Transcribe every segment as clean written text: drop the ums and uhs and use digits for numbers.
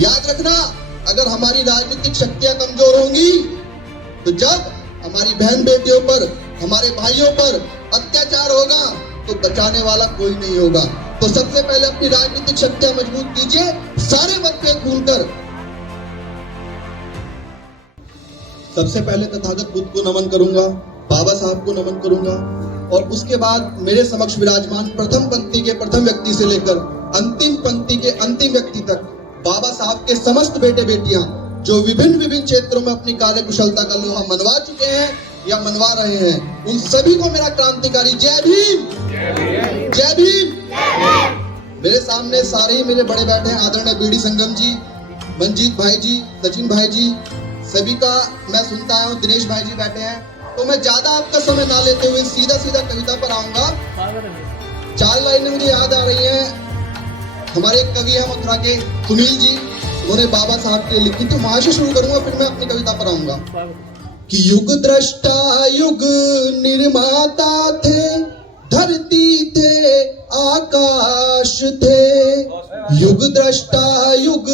याद रखना, अगर हमारी राजनीतिक शक्तियां कमजोर होंगी तो जब हमारी बहन बेटियों पर, हमारे भाइयों पर अत्याचार होगा तो बचाने वाला कोई नहीं होगा। तो सबसे पहले अपनी राजनीतिक शक्तियां मजबूत कीजिए, सारे मतभेद भूलकर। सबसे पहले तथागत बुद्ध को नमन करूंगा, बाबा साहब को नमन करूंगा, और उसके बाद मेरे समक्ष विराजमान प्रथम पंक्ति के प्रथम व्यक्ति से लेकर अंतिम पंक्ति के अंतिम व्यक्ति तक बाबा साहब के समस्त बेटे बेटियां जो विभिन्न विभिन्न क्षेत्रों में अपनी कार्य कुशलता का लोहा मनवा चुके हैं या मनवा रहे हैं, उन सभी को मेरा क्रांतिकारी जय भीम, जय भीम। मेरे सामने सारे ही मेरे बड़े बैठे हैं, आदरणीय बीडी संगम जी, मंजीत भाई जी, सचिन भाई जी, सभी का मैं सुनता आया हूँ, दिनेश भाई जी बैठे हैं। तो मैं ज्यादा आपका समय ना लेते हुए सीधा सीधा कविता पर आऊंगा। 4 लाइनें मुझे याद आ रही हैं, हमारे एक कवि है मथुरा के सुनील जी, उन्होंने बाबा साहब के लिखी थी, वहां से शुरू करूंगा, फिर मैं अपनी कविता पर आऊंगा। कि युग दृष्टा युग निर्माता थे, धरती थे आकाश थे। युग दृष्टा युग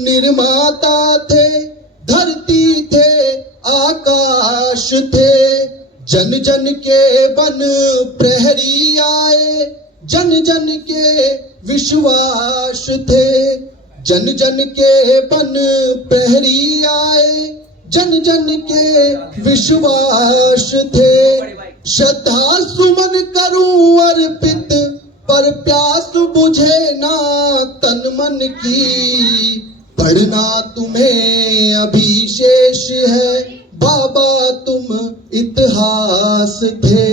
निर्माता थे, धरती थे आकाश थे। जन जन के बन प्रहरी आए, जन जन के विश्वास थे। जन जन के बन प्रहरी आए, जन जन के विश्वास थे। श्रद्धा सुमन करूं अर्पित, पर प्यास बुझे ना तन मन की। पढ़ना तुम्हें अभी शेष है, बाबा तुम इतिहास थे।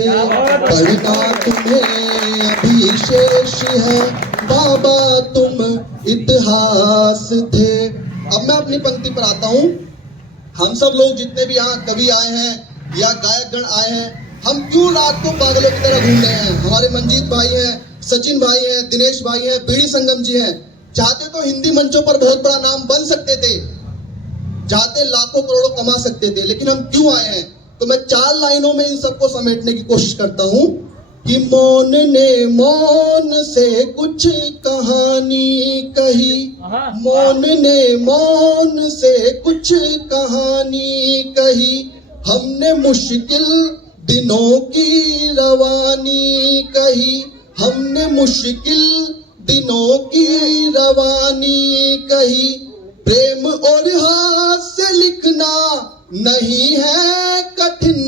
पढ़ना तुम्हें अभी शेष है, बाबा तुम इतिहास थे। अब मैं अपनी पंक्ति पर आता हूँ। हम सब लोग जितने भी यहाँ कवि आए हैं या गायक गण आए हैं, हम क्यों रात को पागलों की तरह घूम रहे हैं? हमारे मंजीत भाई हैं, सचिन भाई हैं, दिनेश भाई हैं, बीडी संगम जी हैं। चाहते तो हिंदी मंचों पर बहुत बड़ा नाम बन सकते थे, चाहते लाखों करोड़ों कमा सकते थे, लेकिन हम क्यों आए हैं? तो मैं 4 लाइनों में इन सबको समेटने की कोशिश करता हूँ। कि मौन ने मौन से कुछ कहानी कही, मौन ने मौन से कुछ कहानी कही। हमने मुश्किल दिनों की रवानी कही, हमने मुश्किल दिनों की रवानी कही। प्रेम और हास्य लिखना नहीं है कठिन,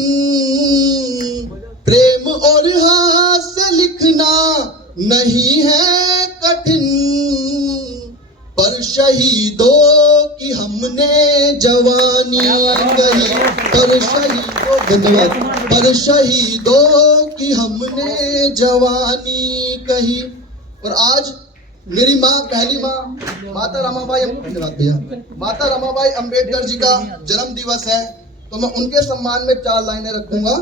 प्रेम और हास्य लिखना नहीं है कठिन। पर शहीदों की हमने जवानी कही, पर शहीदों, धन्यवाद, पर शहीदों की हमने जवानी कही। और आज मेरी माँ, पहली माँ माता रमाबाई, धन्यवाद भैया, माता रमाबाई अंबेडकर जी का जन्म दिवस है, तो मैं उनके सम्मान में 4 लाइनें रखूंगा।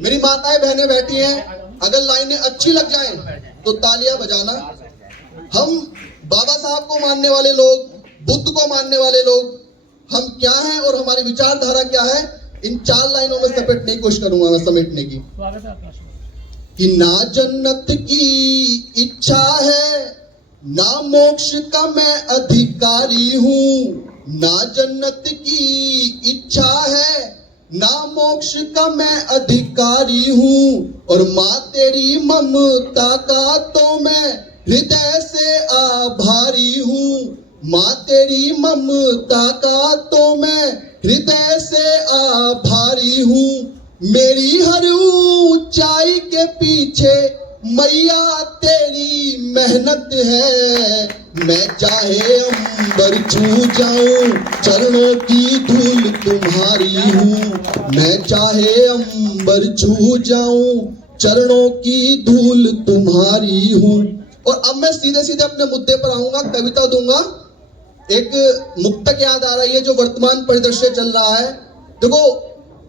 मेरी माताएं बहनें बैठी हैं, अगर लाइनें अच्छी लग जाएं तो तालियां बजाना। हम बाबा साहब को मानने वाले लोग, बुद्ध को मानने वाले लोग, हम क्या हैं और हमारी विचारधारा क्या है, इन 4 लाइनों में समेटने की कोशिश करूंगा मैं, समेटने की। कि ना जन्नत की इच्छा है, ना मोक्ष का मैं अधिकारी हूँ। ना जन्नत की इच्छा है, ना मोक्ष का मैं अधिकारी हूँ। और माँ तेरी ममता का तो मैं हृदय से आभारी हूँ। माँ तेरी ममता का तो मैं हृदय से आभारी हूँ। मेरी हर ऊंचाई के पीछे मैया तेरी मेहनत है। मैं चाहे अंबर छू जाऊं, चरणों की धूल तुम्हारी हूँ। मैं चाहे अंबर छू जाऊं, चरणों की धूल तुम्हारी हूँ। और अब मैं सीधे सीधे अपने मुद्दे पर आऊंगा, कविता दूंगा। एक मुक्तक याद आ रही है जो वर्तमान परिदृश्य चल रहा है। देखो,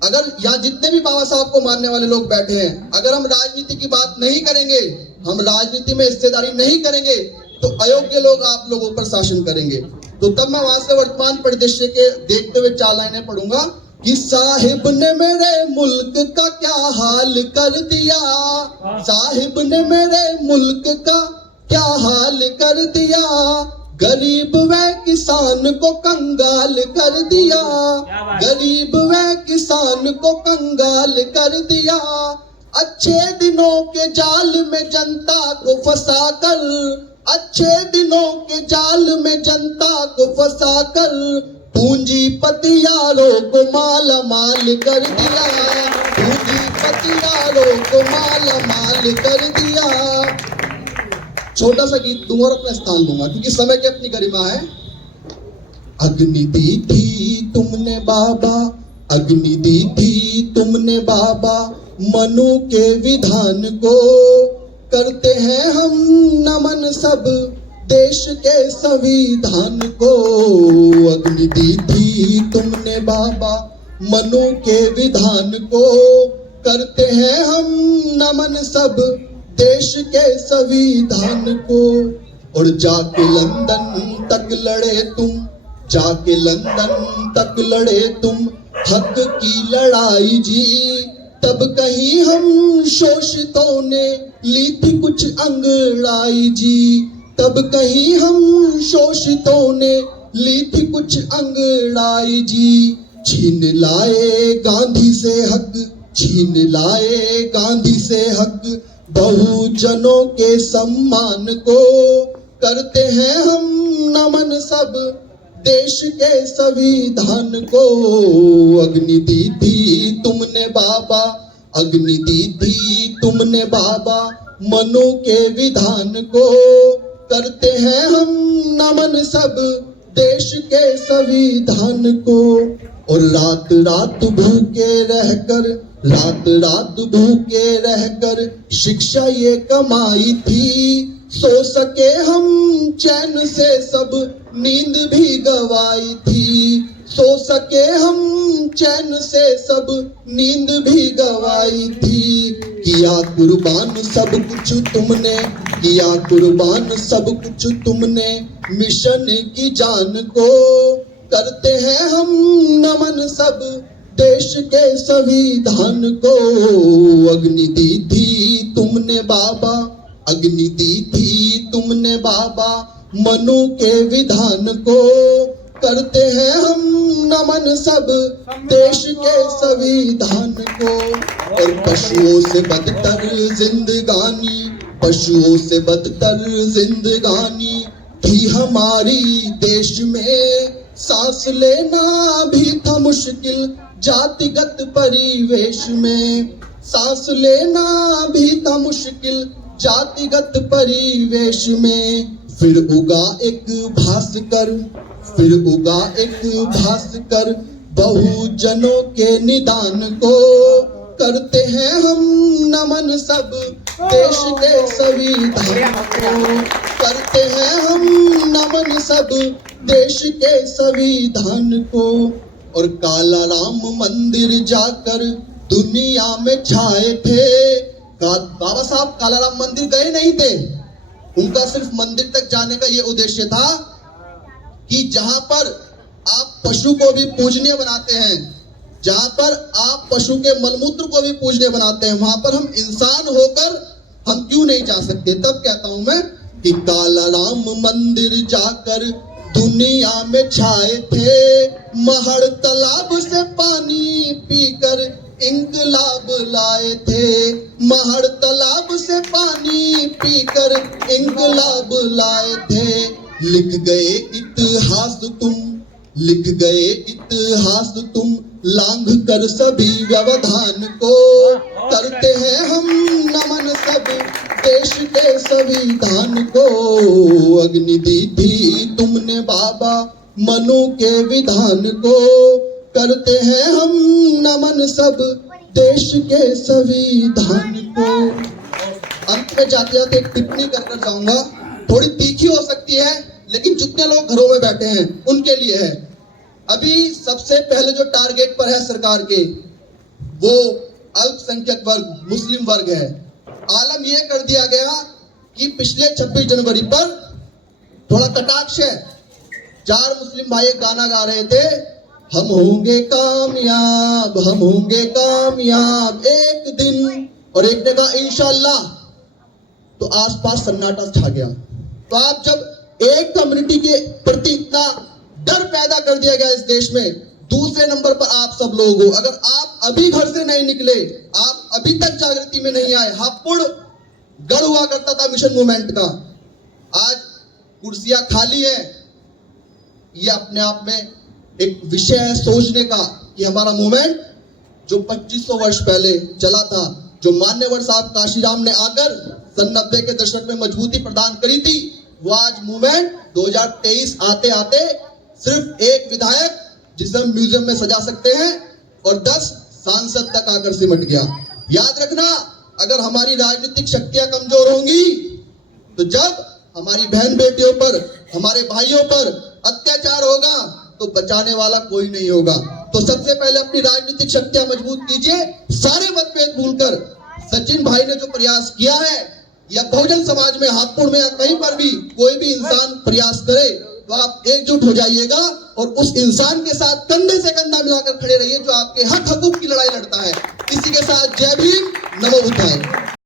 अगर यहाँ जितने भी बाबा साहब को मानने वाले लोग बैठे हैं, अगर हम राजनीति की बात नहीं करेंगे, हम राजनीति में हिस्सेदारी नहीं करेंगे, तो अयोग्य लोग आप लोगों पर शासन करेंगे। तो तब मैं वहां से वर्तमान परिदृश्य के देखते हुए 4 लाइनें पढ़ूंगा। कि साहिब ने मेरे मुल्क का क्या हाल कर दिया, साहिब ने मेरे मुल्क का क्या हाल कर दिया। गरीब व किसान को कंगाल कर दिया, गरीब व किसान को कंगाल कर दिया। अच्छे दिनों के जाल में जनता को फंसा कर, अच्छे दिनों के जाल में जनता को फंसा कर पूंजीपति यारों को माला माल कर दिया, पूंजीपति यारों को माला माल कर दिया। छोटा सा गीत दूंगा और अपना स्थान दूंगा क्योंकि समय की अपनी गरिमा है। अग्नि दी थी तुमने बाबा, अग्नि दी थी तुमने बाबा, मनु के विधान को करते हैं हम नमन सब देश के संविधान को। अग्नि दी थी तुमने बाबा, मनु के विधान को करते हैं हम नमन सब देश के संविधान को। और जाके लंदन तक लड़े तुम, जाके लंदन तक लड़े तुम हक की लड़ाई जी। तब कहीं हम शोषितों ने ली थी कुछ अंगड़ाई जी, तब कहीं हम शोषितों ने ली थी कुछ अंगड़ाई जी। छीन लाए गांधी से हक, छीन लाए गांधी से हक, बहुजनों के सम्मान को करते हैं हम नमन सब देश के संविधान को। अग्नि दी थी तुमने बाबा, अग्नि दी थी तुमने बाबा, मनु के विधान को करते हैं हम नमन सब देश के संविधान को। और रात रात भूखे रहकर, रात रात भूखे रहकर शिक्षा ये कमाई थी। सो सके हम चैन से सब नींद भी गवाई थी, सो सके हम चैन से सब नींद भी गवाई थी। किया कुर्बान सब कुछ तुमने, किया कुर्बान सब कुछ तुमने मिशन की जान को करते हैं हम नमन सब देश के संविधान को। अग्नि दी थी तुमने बाबा, अग्नि दी थी तुमने बाबा, मनु के विधान को करते हैं हम नमन सब देश के संविधान को। और पशुओं से बदतर जिंदगानी, पशुओं से बदतर जिंदगानी थी हमारी देश में। सांस लेना भी था मुश्किल जातिगत परिवेश में, सांस लेना भी था मुश्किल जातिगत परिवेश में। फिर उगा एक भास्कर, फिर उगा एक भास्कर, बहुजनों के निदान को करते हैं हम नमन सब देश के संविधान को। करते हैं हम नमन सब देश के संविधान को। और काला राम मंदिर जाकर दुनिया में छाए थे। बाबा साहब काला राम मंदिर गए नहीं थे, उनका सिर्फ मंदिर तक जाने का ये उद्देश्य था कि जहां पर आप पशु को भी पूजनीय बनाते हैं, जहां पर आप पशु के मलमूत्र को भी पूजनीय बनाते हैं, वहां पर हम इंसान होकर हम क्यों नहीं जा सकते। तब कहता हूं मैं कि काला राम मंदिर जाकर दुनिया में छाए थे। महड़ तालाब से पानी पीकर इंकलाब लाए थे, महड़ तालाब से पानी पीकर इंकलाब लाए थे। लिख गए इतिहास तुम, लिख गए इतिहास तुम, लांघ कर सभी व्यवधान को करते हैं हम नमन सब देश के संविधान को। अग्नि दी थी तुमने बाबा, मनु के विधान को करते हैं हम नमन सब देश के संविधान को। अंत में जाते जाते एक टिप्पणी कर जाऊंगा, थोड़ी तीखी हो सकती है लेकिन जितने लोग घरों में बैठे हैं उनके लिए है। अभी सबसे पहले जो टारगेट पर है सरकार के, वो अल्पसंख्यक वर्ग, मुस्लिम वर्ग है। आलम यह कर दिया गया कि पिछले 26 जनवरी पर थोड़ा कटाक्ष है। 4 मुस्लिम भाई एक गाना गा रहे थे, हम होंगे कामयाब, हम होंगे कामयाब एक दिन, और एक ने कहा इंशाअल्लाह। तो आसपास सन्नाटा छा गया। तो आप जब एक कम्युनिटी के प्रति इतना डर पैदा कर दिया गया इस देश में। दूसरे नंबर पर आप सब लोग हो, अगर आप अभी घर से नहीं निकले, आप अभी तक जागृति में नहीं आए। हापुड़ गढ़ हुआ करता था मिशन मूवमेंट का, आज कुर्सियां खाली है। ये अपने आप में एक विषय है सोचने का कि हमारा मूवमेंट जो 2500 वर्ष पहले चला था, जो मान्यवर साहब काशीराम ने आकर सन 90 के दशक में मजबूती प्रदान करी थी, वो आज मूवमेंट 2023 आते आते सिर्फ एक विधायक जिसे हम म्यूजियम में सजा सकते हैं और 10 सांसद तक आकर सिमट गया। याद रखना, अगर हमारी राजनीतिक शक्तियां कमजोर होंगी तो जब हमारी बहन बेटियों पर, हमारे भाइयों पर अत्याचार होगा तो बचाने वाला कोई नहीं होगा। तो सबसे पहले अपनी राजनीतिक शक्तियां मजबूत कीजिए, सारे मतभेद भूलकर। सचिन भाई ने जो प्रयास किया है, या बहुजन समाज में हापुड़ में या कहीं पर भी कोई भी इंसान प्रयास करे तो आप एकजुट हो जाइएगा और उस इंसान के साथ कंधे से कंधा मिलाकर खड़े रहिए जो आपके हक हकूक की लड़ाई लड़ता है। इसी के साथ जय भीम, नमो बुद्धाय।